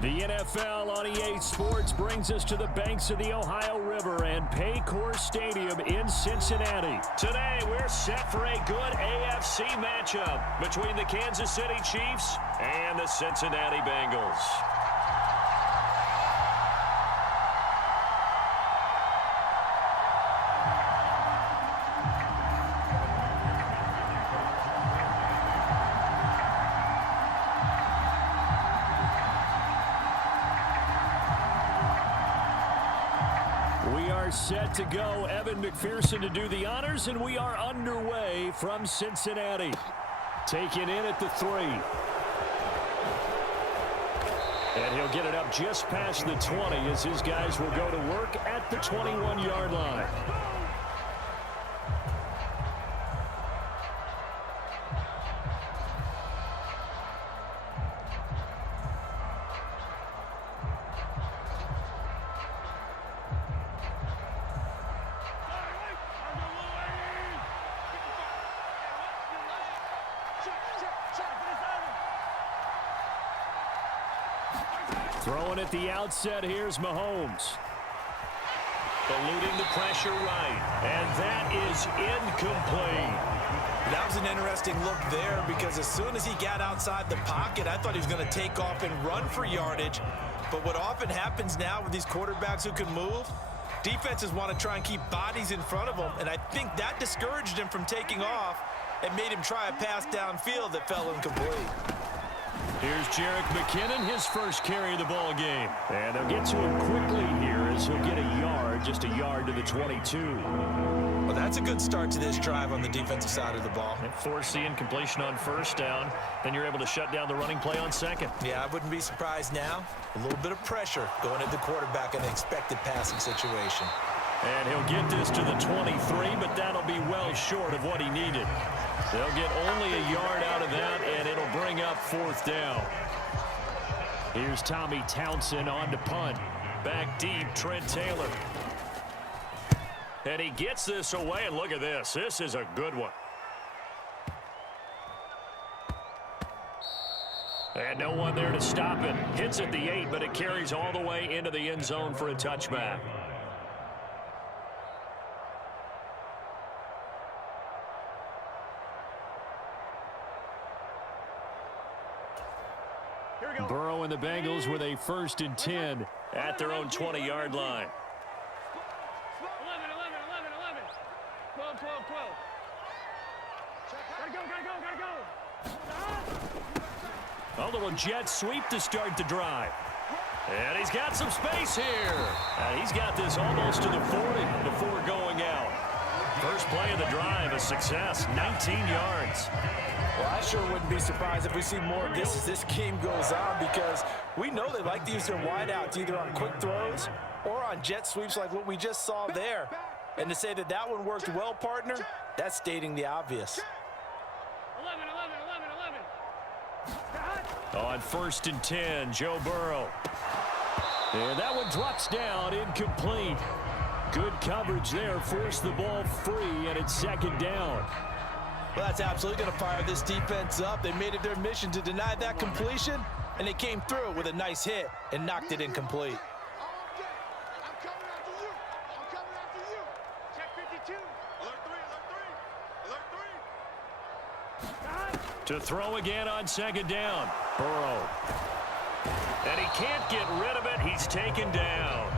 The NFL on EA Sports brings us to the banks of the Ohio River and Paycor Stadium in Cincinnati. Today, we're set for a good AFC matchup between the Kansas City Chiefs and the Cincinnati Bengals. Set to go. Evan McPherson to do the honors, and we are underway from Cincinnati. Taken in at the 3. And he'll get it up just past the 20 as his guys will go to work at the 21-yard line. Throwing at the outset, here's Mahomes. Eluding the pressure right, and that is incomplete. That was an interesting look there because as soon as he got outside the pocket, I thought he was going to take off and run for yardage. But what often happens now with these quarterbacks who can move, defenses want to try and keep bodies in front of them, and I think that discouraged him from taking off and made him try a pass downfield that fell incomplete. Here's Jerick McKinnon, his first carry of the ball game. And they'll get to him quickly here as he'll get a yard, just a yard to the 22. Well, that's a good start to this drive on the defensive side of the ball. And force the incompletion on first down. Then you're able to shut down the running play on second. Yeah, I wouldn't be surprised now. A little bit of pressure going at the quarterback in an expected passing situation. And he'll get this to the 23, but that'll be well short of what he needed. They'll get only a yard out of that, and it'll bring up fourth down. Here's Tommy Townsend on to punt. Back deep, Trent Taylor. And he gets this away, and look at this. This is a good one. And no one there to stop it. Hits at the 8, but it carries all the way into the end zone for a touchback. Burrow and the Bengals with a 1st and 10 at their own 20-yard line. 11, 12. Gotta go. A little jet sweep to start the drive. And he's got some space here. He's got this almost to the 40 before going out. First play of the drive, a success, 19 yards. Well, I sure wouldn't be surprised if we see more of this as this game goes on because we know they like to use their wideouts either on quick throws or on jet sweeps like what we just saw there. And to say that that one worked well, partner, that's stating the obvious. 11. On 1st and 10, Joe Burrow. And that one drops down, incomplete. Good coverage there, forced the ball free, and it's 2nd down. Well, that's absolutely going to fire this defense up. They made it their mission to deny that completion, and they came through with a nice hit and knocked it incomplete. I'm coming after you. Check 52. Alert 3. To throw again on 2nd down. Burrow. And he can't get rid of it. He's taken down.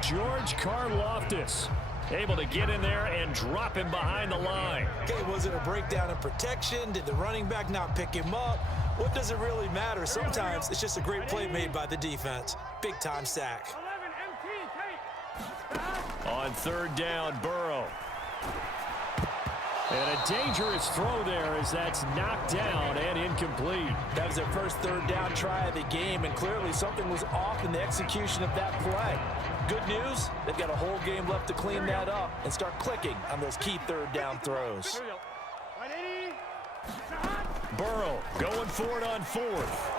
George Karlaftis able to get in there and drop him behind the line. Okay, was it a breakdown in protection? Did the running back not pick him up? What does it really matter? Sometimes it's just a great play made by the defense. Big-time sack. 11 MT, On 3rd down, Burrow. And a dangerous throw there as that's knocked down and incomplete. That was their first 3rd down try of the game, and clearly something was off in the execution of that play. Good news, they've got a whole game left to clean that up and start clicking on those key 3rd down throws. Burrow going for it on 4th.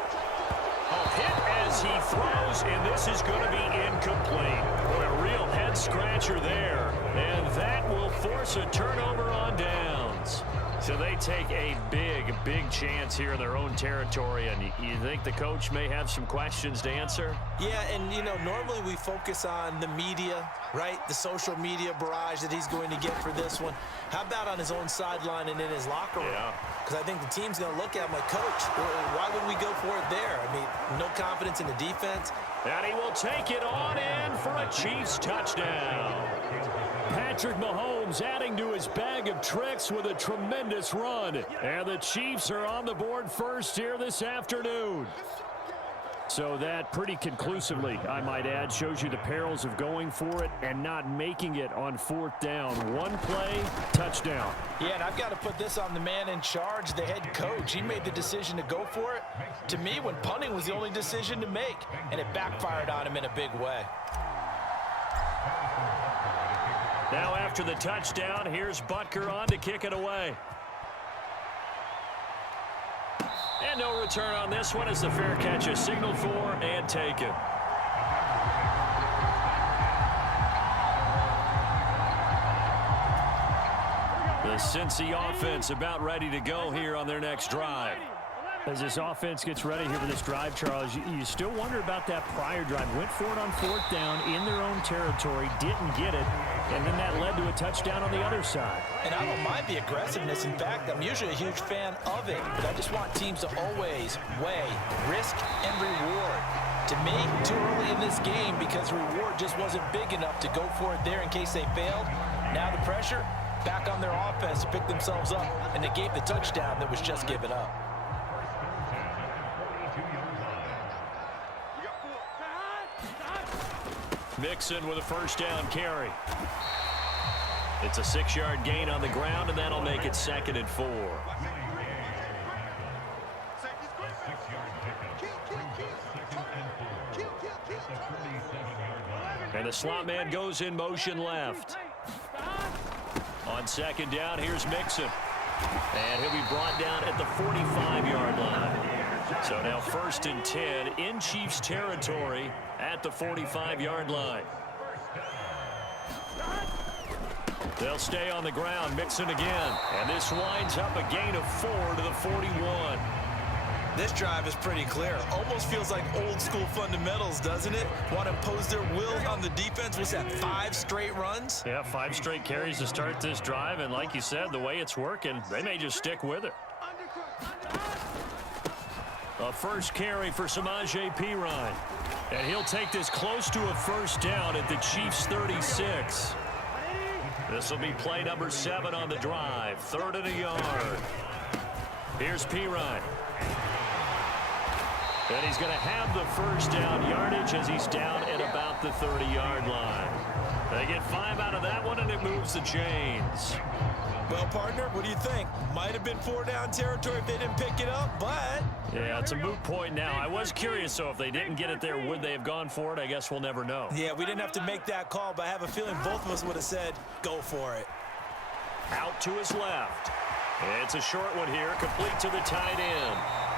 A hit as he throws, and this is going to be incomplete. Boy, a real head scratcher there, and that will force a turnover on downs. So they take a big chance here in their own territory, and you think the coach may have some questions to answer? Yeah, and, you know, normally we focus on the media, right? The social media barrage that he's going to get for this one. How about on his own sideline and in his locker room? Yeah. Because I think the team's going to look at him like, Coach, why would we go for it there? I mean, no confidence in the defense. And he will take it on in for a Chiefs touchdown. Patrick Mahomes adding to his bag of tricks with a tremendous run. And the Chiefs are on the board first here this afternoon. So that pretty conclusively, I might add, shows you the perils of going for it and not making it on fourth down. One play, touchdown. Yeah, and I've got to put this on the man in charge, the head coach. He made the decision to go for it. To me, when punting was the only decision to make, and it backfired on him in a big way. Now after the touchdown, here's Butker on to kick it away. And no return on this one as the fair catch is signaled for and taken. The Cincy offense about ready to go here on their next drive. As this offense gets ready here for this drive, Charles, you still wonder about that prior drive. Went for it on fourth down in their own territory, didn't get it, and then that led to a touchdown on the other side. And I don't mind the aggressiveness. In fact, I'm usually a huge fan of it, but I just want teams to always weigh risk and reward. To me, too early in this game because reward just wasn't big enough to go for it there in case they failed. Now the pressure back on their offense to pick themselves up, and they gave the touchdown that was just given up. Mixon with a first down carry. It's a 6-yard gain on the ground, and that'll make it 2nd and 4. And the slot man goes in motion left. On 2nd down, here's Mixon. And he'll be brought down at the 45-yard line. So now 1st and 10 in Chiefs territory at the 45-yard line. They'll stay on the ground. Mixon again. And this winds up a gain of 4 to the 41. This drive is pretty clear. Almost feels like old school fundamentals, doesn't it? Want to impose their will on the defense. What's that, 5 straight runs? Yeah, 5 straight carries to start this drive. And like you said, the way it's working, they may just stick with it. A first carry for Samaje Perine. And he'll take this close to a first down at the Chiefs' 36. This will be play number 7 on the drive. 3rd and a yard. Here's Perine. And he's going to have the first down yardage as he's down at about the 30-yard line. They get 5 out of that one, and it moves the chains. Well, partner, what do you think? Might have been 4-down territory if they didn't pick it up, but... Yeah, it's a moot point now. I was curious, so if they didn't get it there, would they have gone for it? I guess we'll never know. Yeah, we didn't have to make that call, but I have a feeling both of us would have said, go for it. Out to his left. It's a short one here, complete to the tight end.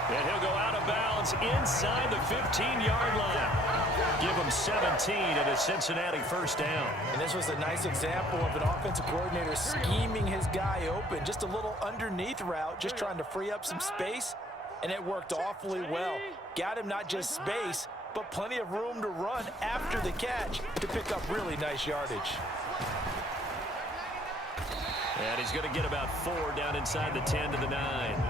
And he'll go out of bounds inside the 15-yard line. Give him 17 and a Cincinnati first down. And this was a nice example of an offensive coordinator scheming his guy open. Just a little underneath route, just trying to free up some space. And it worked awfully well. Got him not just space, but plenty of room to run after the catch to pick up really nice yardage. And he's going to get about 4 down inside the 10 to the 9.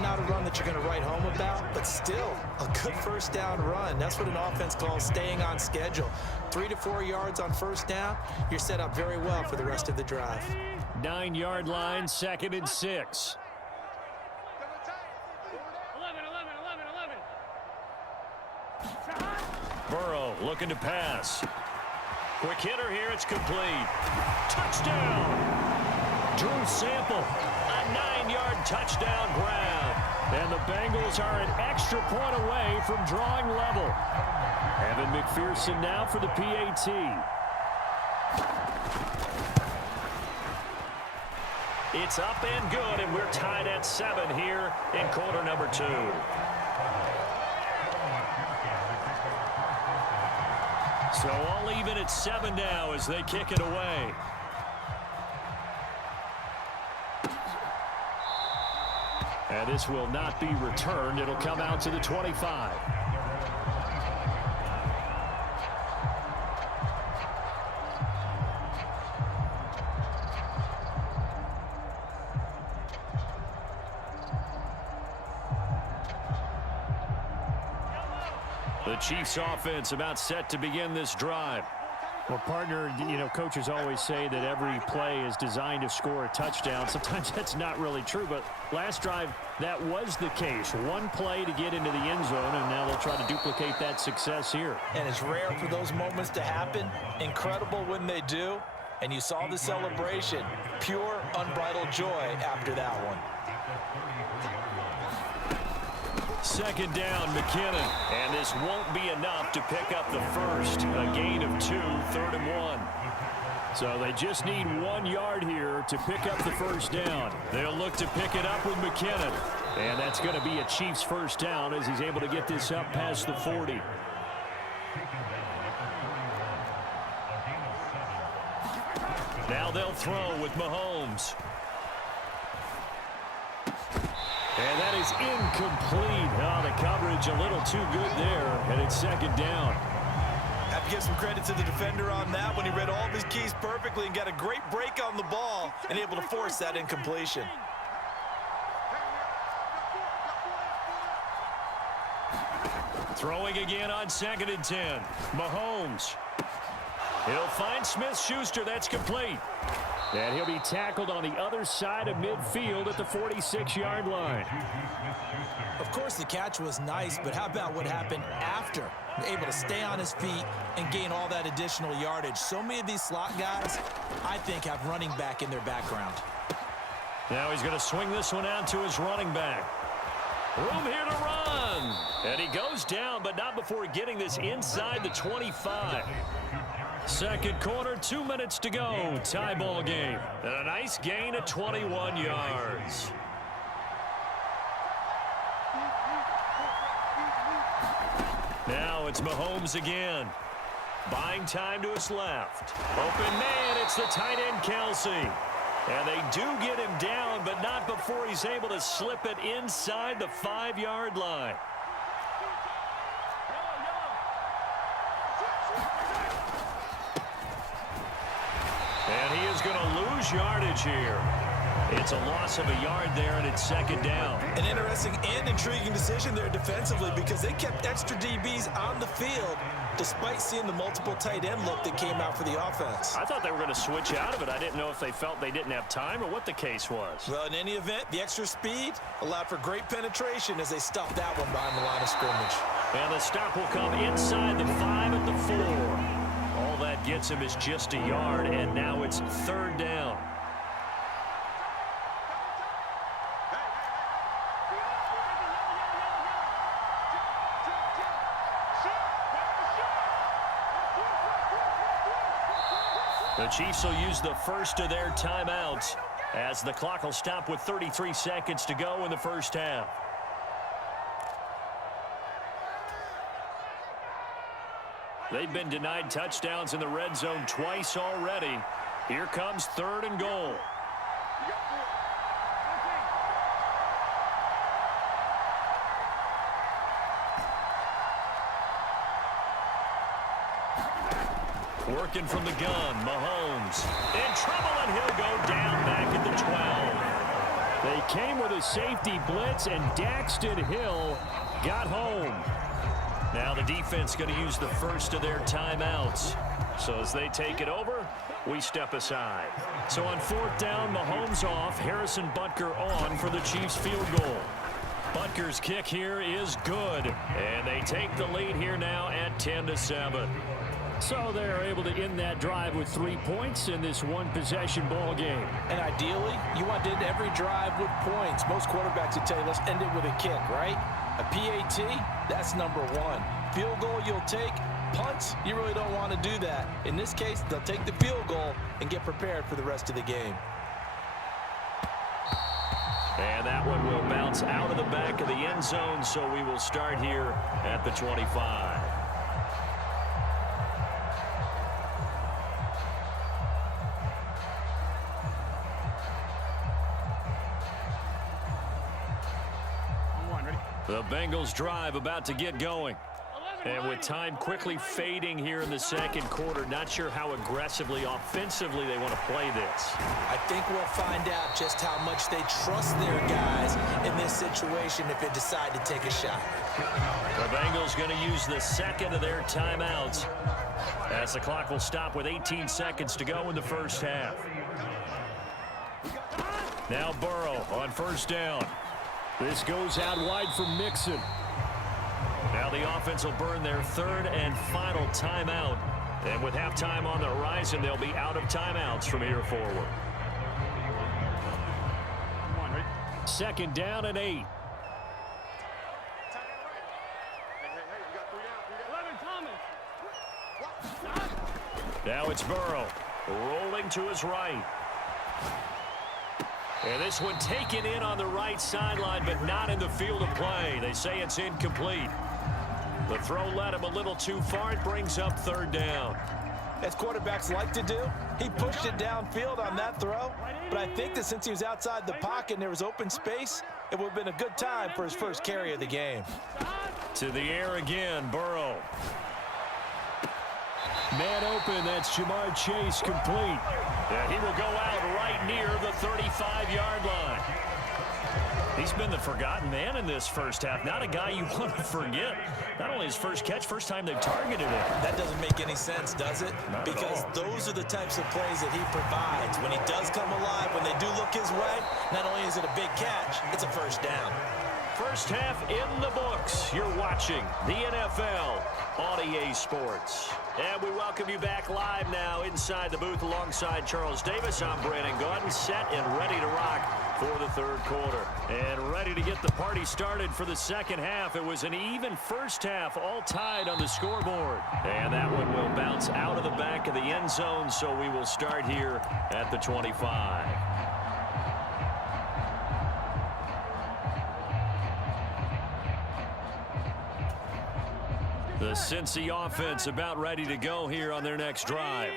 Not a run that you're going to write home about, but still a good first down run. That's what an offense calls staying on schedule. 3 to 4 yards on first down, you're set up very well for the rest of the drive. 9-yard line, 2nd and 6. 11. Burrow looking to pass. Quick hitter here, it's complete. Touchdown! Drew Sample, a 9-yard touchdown grab. And the Bengals are an extra point away from drawing level. Evan McPherson now for the PAT. It's up and good, and we're tied at 7 here in quarter number 2. So all even at 7 now as they kick it away. And this will not be returned. It'll come out to the 25. The Chiefs offense about set to begin this drive. Well, partner, coaches always say that every play is designed to score a touchdown. Sometimes that's not really true, but last drive, that was the case. One play to get into the end zone, and now they'll try to duplicate that success here. And it's rare for those moments to happen. Incredible when they do. And you saw the celebration. Pure, unbridled joy after that one. Second down, McKinnon. And this won't be enough to pick up the first. A gain of 2, 3rd and 1. So they just need 1 yard here to pick up the first down. They'll look to pick it up with McKinnon. And that's going to be a Chiefs first down as he's able to get this up past the 40. Now they'll throw with Mahomes. And that is incomplete. Oh, the coverage a little too good there, and it's second down. Have to give some credit to the defender on that when he read all of his keys perfectly and got a great break on the ball and able to force that incompletion. Throwing again on 2nd and 10. Mahomes. He'll find Smith-Schuster. That's complete. And he'll be tackled on the other side of midfield at the 46-yard line. Of course, the catch was nice, but how about what happened after? Able to stay on his feet and gain all that additional yardage. So many of these slot guys, I think, have running back in their background. Now he's going to swing this one out to his running back. Room here to run. And he goes down, but not before getting this inside the 25. Second quarter, 2 minutes to go. Tie ball game. And a nice gain of 21 yards. Now it's Mahomes again. Buying time to his left. Open man, it's the tight end Kelsey. And they do get him down, but not before he's able to slip it inside the 5-yard line. And he is going to lose yardage here. It's a loss of a yard there, and it's second down. An interesting and intriguing decision there defensively because they kept extra DBs on the field despite seeing the multiple tight end look that came out for the offense. I thought they were going to switch out of it. I didn't know if they felt they didn't have time or what the case was. Well, in any event, the extra speed allowed for great penetration as they stopped that one behind the line of scrimmage. And the stop will come inside the 5 at the 4. All that gets him is just a yard, and now it's third down. The Chiefs will use the first of their timeouts as the clock will stop with 33 seconds to go in the first half. They've been denied touchdowns in the red zone twice already. Here comes 3rd and goal. Working from the gun, Mahomes. In trouble, and he'll go down back at the 12. They came with a safety blitz, and Daxton Hill got home. Now the defense going to use the first of their timeouts. So as they take it over, we step aside. So on 4th down, Mahomes off, Harrison Butker on for the Chiefs field goal. Butker's kick here is good, and they take the lead here now at 10-7. So they're able to end that drive with 3 points in this one-possession ball game. And ideally, you want to end every drive with points. Most quarterbacks would tell you, let's end it with a kick, right? A PAT, that's number 1. Field goal you'll take. Punts, you really don't want to do that. In this case, they'll take the field goal and get prepared for the rest of the game. And that one will bounce out of the back of the end zone, so we will start here at the 25. The Bengals drive about to get going. And with time quickly fading here in the second quarter, not sure how aggressively, offensively they want to play this. I think we'll find out just how much they trust their guys in this situation if they decide to take a shot. The Bengals going to use the second of their timeouts as the clock will stop with 18 seconds to go in the first half. Now Burrow on first down. This goes out wide for Mixon. Now the offense will burn their third and final timeout. And with halftime on the horizon, they'll be out of timeouts from here forward. Second down and 8. Now it's Burrow rolling to his right. And this one taken in on the right sideline, but not in the field of play. They say it's incomplete. The throw led him a little too far. It brings up third down. As quarterbacks like to do, he pushed it downfield on that throw. But I think that since he was outside the pocket and there was open space, it would have been a good time for his first carry of the game. To the air again, Burrow. Man open, that's Jamar Chase, complete. Yeah, he will go out right near the 35-yard line. He's been the forgotten man in this first half. Not a guy you want to forget. Not only his first catch, first time they've targeted him. That doesn't make any sense, does it? Because those are the types of plays that he provides. When he does come alive, when they do look his way, not only is it a big catch, it's a first down. First half in the books. You're watching the NFL on EA Sports. And we welcome you back live now inside the booth alongside Charles Davis. I'm Brandon Gaudin, set and ready to rock for the third quarter. And ready to get the party started for the second half. It was an even first half, all tied on the scoreboard. And that one will bounce out of the back of the end zone, so we will start here at the 25. The Cincy offense about ready to go here on their next drive.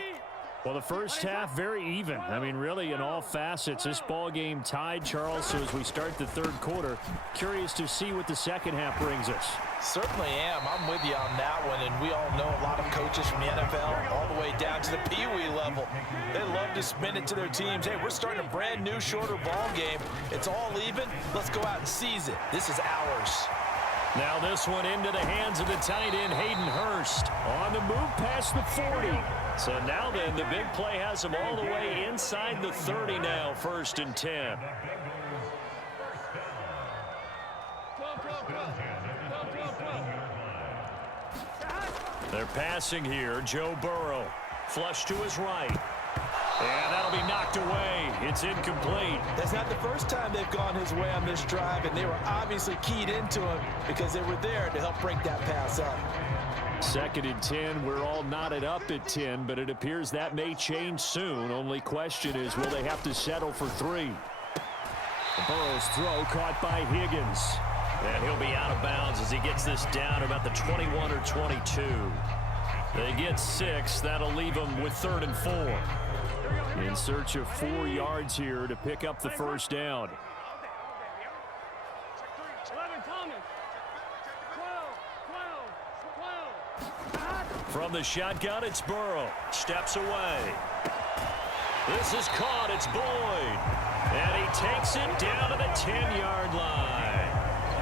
Well, the first half, very even. I mean, really, in all facets, this ball game tied, Charles. So as we start the third quarter, curious to see what the second half brings us. Certainly am. I'm with you on that one. And we all know a lot of coaches from the NFL all the way down to the Pee Wee level. They love to spin it to their teams. Hey, we're starting a brand new, shorter ball game. It's all even. Let's go out and seize it. This is ours. Now this one into the hands of the tight end, Hayden Hurst. On the move past the 40. So now then, the big play has him all the way inside the 30 now, 1st and 10. They're passing here. Joe Burrow. Flush to his right. And that'll be knocked away. It's incomplete. That's not the first time they've gone his way on this drive, and they were obviously keyed into him because they were there to help break that pass up. 2nd and 10. We're all knotted up at 10, but it appears that may change soon. Only question is, will they have to settle for 3? Burrow's throw caught by Higgins. And he'll be out of bounds as he gets this down about the 21 or 22. They get 6. That'll leave them with 3rd and 4. In search of 4 yards here to pick up the first down. From the shotgun, it's Burrow. Steps away. This is caught. It's Boyd. And he takes it down to the 10-yard line.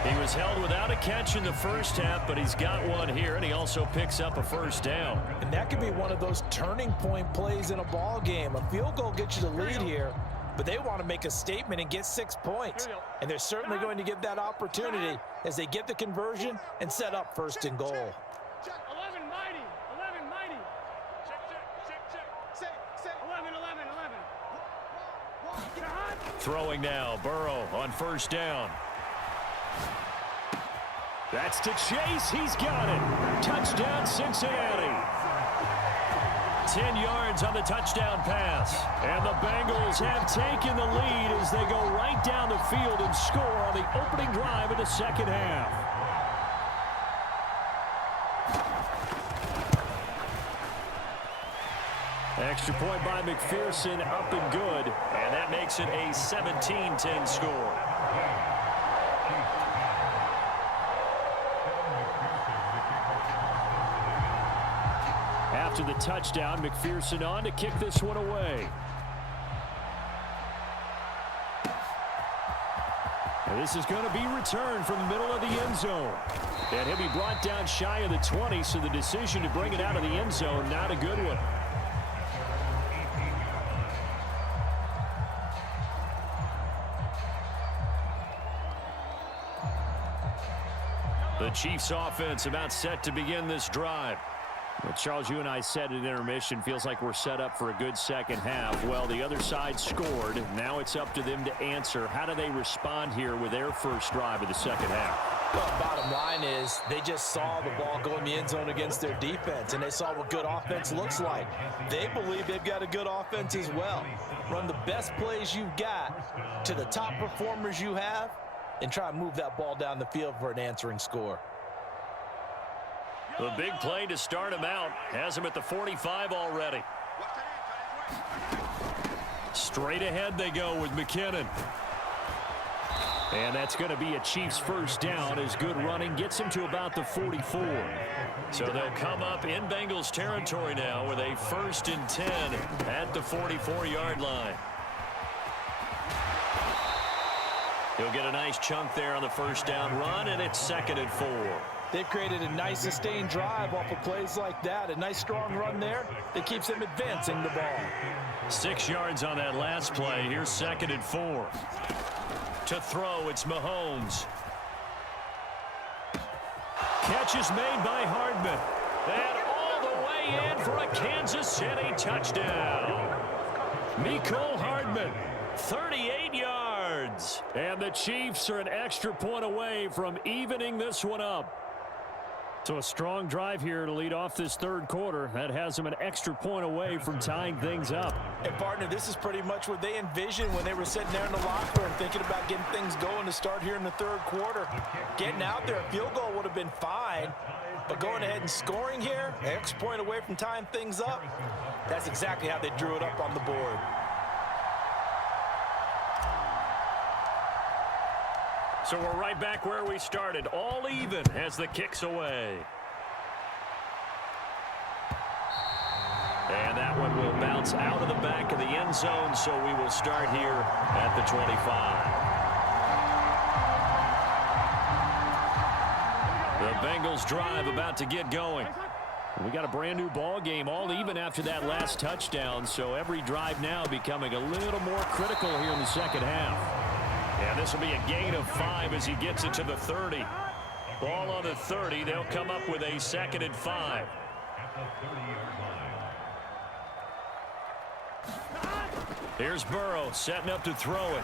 He was held without a catch in the first half, but he's got one here, and he also picks up a first down. And that could be one of those turning point plays in a ball game. A field goal gets you the lead here, but they want to make a statement and get 6 points. And they're certainly going to give that opportunity as they get the conversion and set up 1st and goal. 11 mighty. 11 mighty. Check. 11. Throwing now, Burrow on first down. That's to Chase. He's got it. Touchdown, Cincinnati. 10 yards on the touchdown pass. And the Bengals have taken the lead as they go right down the field and score on the opening drive of the second half. Extra point by McPherson, up and good. And that makes it a 17-10 score. After the touchdown, McPherson on to kick this one away. And this is going to be returned from the middle of the end zone. And he'll be brought down shy of the 20, so the decision to bring it out of the end zone, not a good one. The Chiefs offense about set to begin this drive. Well, Charles, you and I said at intermission, feels like we're set up for a good second half. Well, the other side scored. Now it's up to them to answer. How do they respond here with their first drive of the second half? Well, bottom line is they just saw the ball go in the end zone against their defense, and they saw what good offense looks like. They believe they've got a good offense as well. Run the best plays you've got to the top performers you have, and try and move that ball down the field for an answering score. The big play to start him out has him at the 45 already. Straight ahead they go with McKinnon. And that's going to be a Chiefs first down as good running gets him to about the 44. So they'll come up in Bengals territory now with a 1st and 10 at the 44-yard line. He'll get a nice chunk there on the first down run, and it's 2nd and 4. They've created a nice sustained drive off of plays like that. A nice strong run there that keeps them advancing the ball. 6 yards on that last play. Here's 2nd and 4. To throw, it's Mahomes. Catch is made by Hardman. And all the way in for a Kansas City touchdown. Mecole Hardman, 38 yards. And the Chiefs are an extra point away from evening this one up. So a strong drive here to lead off this third quarter. That has them an extra point away from tying things up. And, partner, this is pretty much what they envisioned when they were sitting there in the locker room thinking about getting things going to start here in the third quarter. Getting out there, a field goal would have been fine. But going ahead and scoring here, an extra point away from tying things up, that's exactly how they drew it up on the board. So we're right back where we started, all even as the kick's away. And that one will bounce out of the back of the end zone, so we will start here at the 25. The Bengals drive about to get going. We got a brand new ball game, all even after that last touchdown, so every drive now becoming a little more critical here in the second half. And this will be a gain of 5 as he gets it to the 30. Ball on the 30. They'll come up with a 2nd and 5. Here's Burrow setting up to throw it.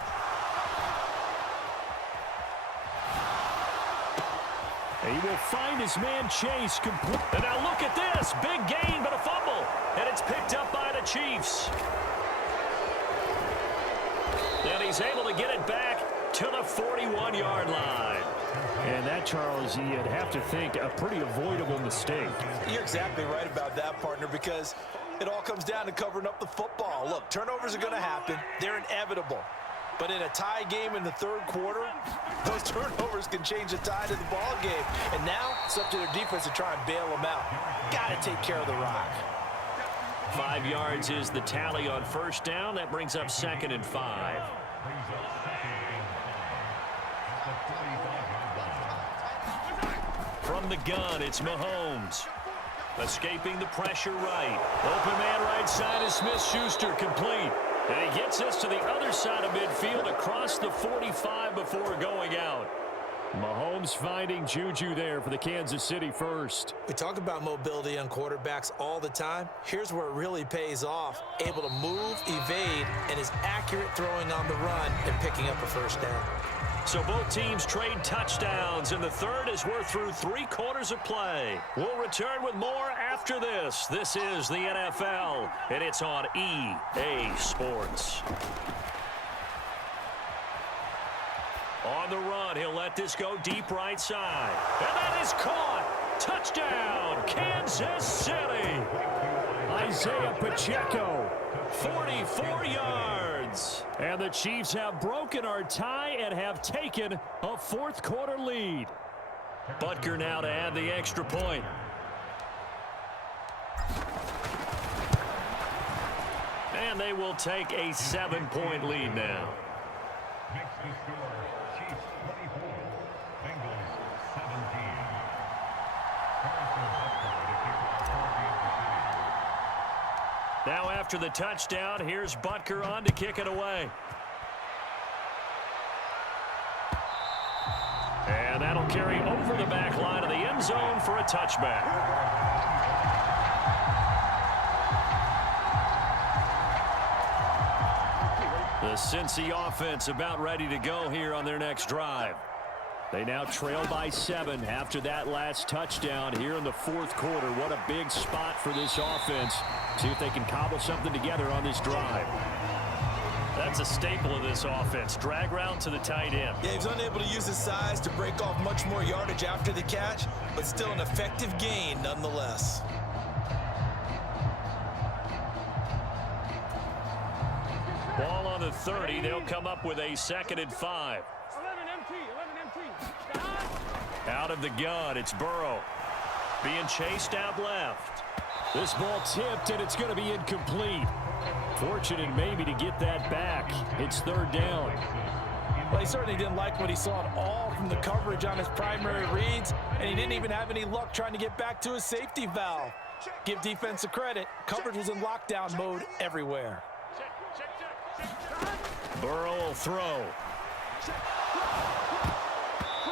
And he will find his man Chase complete. And now look at this. Big gain, but a fumble. And it's picked up by the Chiefs. And he's able to get it back to the 41-yard line. And that, Charles, you'd have to think a pretty avoidable mistake. You're exactly right about that, partner, because it all comes down to covering up the football. Look, turnovers are going to happen. They're inevitable. But in a tie game in the third quarter, those turnovers can change the tide of the ball game. And now it's up to their defense to try and bail them out. Got to take care of the rock. 5 yards is the tally on first down. That brings up 2nd and 5. From the gun, it's Mahomes. Escaping the pressure right. Open man right side is Smith-Schuster, complete. And he gets us to the other side of midfield across the 45 before going out. Mahomes finding Juju there for the Kansas City first. We talk about mobility on quarterbacks all the time. Here's where it really pays off. Able to move, evade, and is accurate throwing on the run and picking up a first down. So both teams trade touchdowns in the third as we're through 3 quarters of play. We'll return with more after this. This is the NFL, and it's on EA Sports. On the run, he'll let this go deep right side. And that is caught. Touchdown, Kansas City. Isaiah Pacheco. 44 yards. And the Chiefs have broken our tie and have taken a fourth quarter lead. Butker now to add the extra point. And they will take a 7-point lead now. Makes the score Chiefs 24, Bengals 17. Now after the touchdown, here's Butker on to kick it away. And that'll carry over the back line of the end zone for a touchback. The Cincy offense about ready to go here on their next drive. They now trail by 7 after that last touchdown here in the fourth quarter. What a big spot for this offense. See if they can cobble something together on this drive. That's a staple of this offense. Drag route to the tight end. Yeah, he was unable to use his size to break off much more yardage after the catch, but still an effective gain nonetheless. Ball on the 30. They'll come up with a 2nd and 5. 11 MT. Out of the gun, it's Burrow. Being chased out left. This ball tipped, and it's going to be incomplete. Fortunate maybe to get that back. It's 3rd down. Well, he certainly didn't like what he saw at all from the coverage on his primary reads, and he didn't even have any luck trying to get back to his safety valve. Give defense a credit. Coverage was in lockdown mode everywhere. Burrow will throw.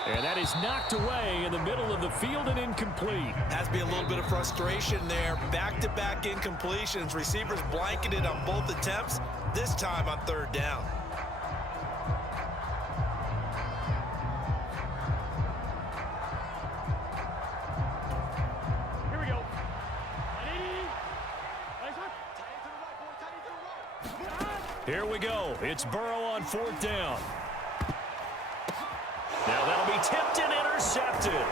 And that is knocked away in the middle of the field and incomplete. Has to be a little bit of frustration there. Back-to-back incompletions. Receivers blanketed on both attempts, this time on 3rd down. Here we go. Here we go. It's Burrow on 4th down. Now that'll be tipped and intercepted.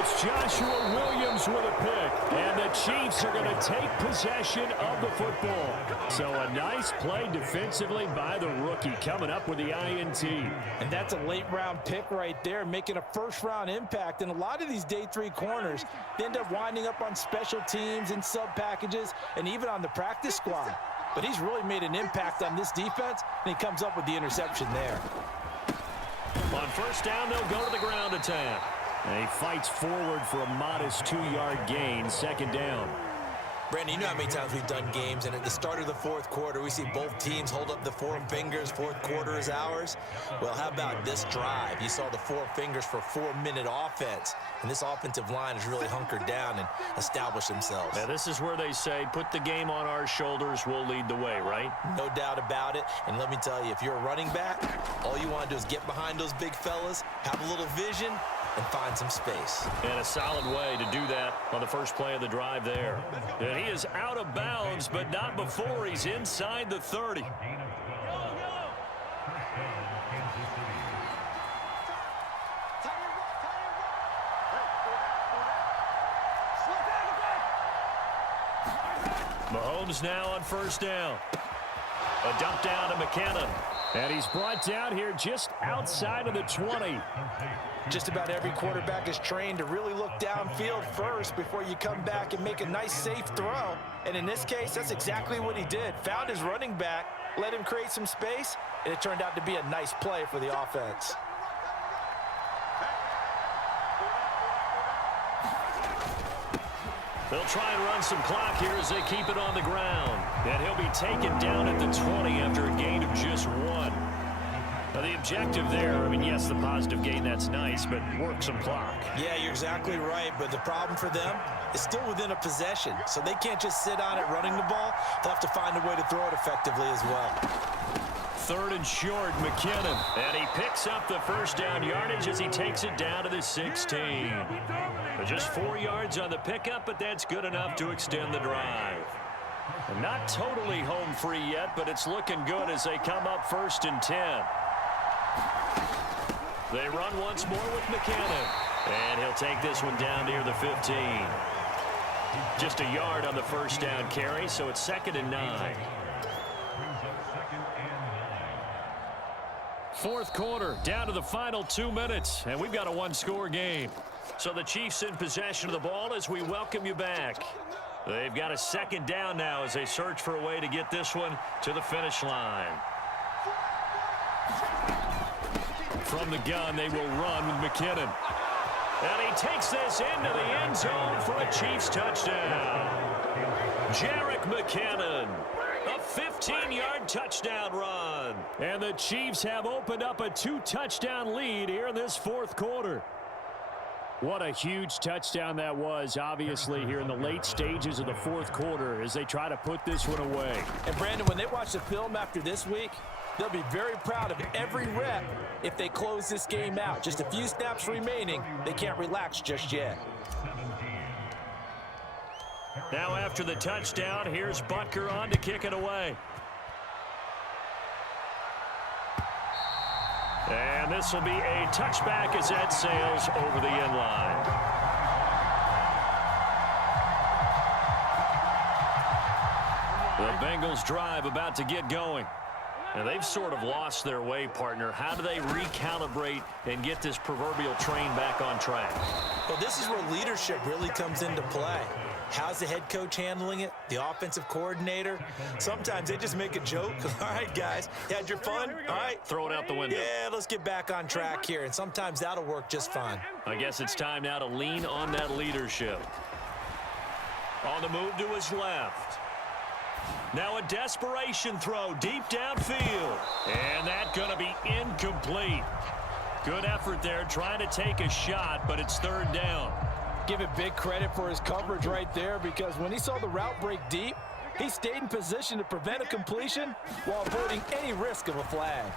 It's Joshua Williams with a pick. And the Chiefs are going to take possession of the football. So a nice play defensively by the rookie coming up with the INT. And that's a late-round pick right there, making a first-round impact. And a lot of these day 3 corners, they end up winding up on special teams and sub-packages and even on the practice squad. But he's really made an impact on this defense, and he comes up with the interception there. On 1st down, they'll go to the ground attack. And he fights forward for a modest 2-yard gain, 2nd down. Brandon, you know how many times we've done games, and at the start of the fourth quarter, we see both teams hold up the 4 fingers, fourth quarter is ours. Well, how about this drive? You saw the 4 fingers for 4-minute offense, and this offensive line has really hunkered down and established themselves. Now, this is where they say, put the game on our shoulders, we'll lead the way, right? No doubt about it, and let me tell you, if you're a running back, all you want to do is get behind those big fellas, have a little vision, and find some space. And a solid way to do that on the first play of the drive there. And he is out of bounds, but not before he's inside the 30. Mahomes now on 1st down. A dump down to McKinnon. And he's brought down here just outside of the 20. Just about every quarterback is trained to really look downfield first before you come back and make a nice, safe throw. And in this case, that's exactly what he did. Found his running back, let him create some space, and it turned out to be a nice play for the offense. They'll try and run some clock here as they keep it on the ground. And he'll be taken down at the 20 after a gain of just 1. Now the objective there, I mean, yes, the positive gain, that's nice, but work some clock. Yeah, you're exactly right, but the problem for them is still within a possession, so they can't just sit on it running the ball. They'll have to find a way to throw it effectively as well. 3rd and short, McKinnon. And he picks up the 1st down yardage as he takes it down to the 16. But just 4 yards on the pickup, but that's good enough to extend the drive. And not totally home free yet, but it's looking good as they come up 1st and 10. They run once more with McKinnon. And he'll take this one down near the 15. Just a yard on the 1st down carry, so it's 2nd and 9. 4th quarter, down to the final 2 minutes, and we've got a 1-score game. So the Chiefs in possession of the ball as we welcome you back. They've got a second down now as they search for a way to get this one to the finish line. From the gun, they will run with McKinnon. And he takes this into the end zone for a Chiefs touchdown. Jerick McKinnon, a 15-yard touchdown run. And the Chiefs have opened up a 2-touchdown lead here in this fourth quarter. What a huge touchdown that was, obviously, here in the late stages of the fourth quarter as they try to put this one away. And, Brandon, when they watch the film after this week, they'll be very proud of every rep if they close this game out. Just a few snaps remaining. They can't relax just yet. Now after the touchdown, here's Butker on to kick it away. And this will be a touchback as that sails over the end line. The Bengals drive about to get going. And they've sort of lost their way, partner. How do they recalibrate and get this proverbial train back on track? Well, this is where leadership really comes into play. How's the head coach handling it? The offensive coordinator? Sometimes they just make a joke. All right, guys, you had your fun? All right. Throw it out the window. Yeah, let's get back on track here. And sometimes that'll work just fine. I guess it's time now to lean on that leadership. On the move to his left. Now a desperation throw deep downfield. And that's going to be incomplete. Good effort there trying to take a shot, but it's third down. Give it big credit for his coverage right there, because when he saw the route break deep, he stayed in position to prevent a completion while avoiding any risk of a flag.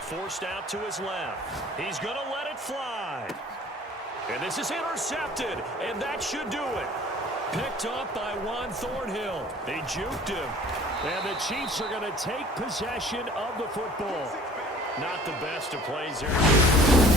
Forced out to his left. He's going to let it fly. And this is intercepted, and that should do it. Picked up by Juan Thornhill. They juked him. And the Chiefs are going to take possession of the football. Not the best of plays there.